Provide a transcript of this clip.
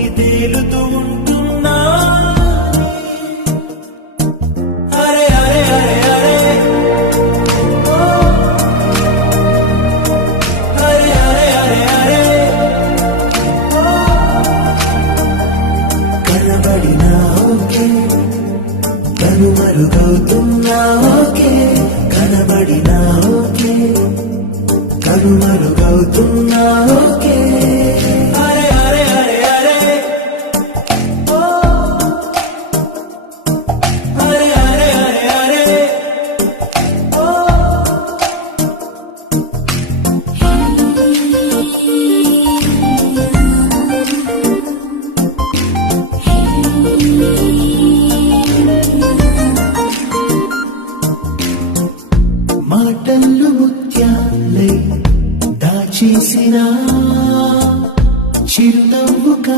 మునిగి తేలుతూ ఉంటున్నా. అరే అరే అరే అరే ఓ, అరే అరే అరే అరే ఓ. కనబడినా ఓకే, కనుమరుగవుతున్నా ఓకే, కనబడినా ఓకే, కనుమరుగవుతున్నా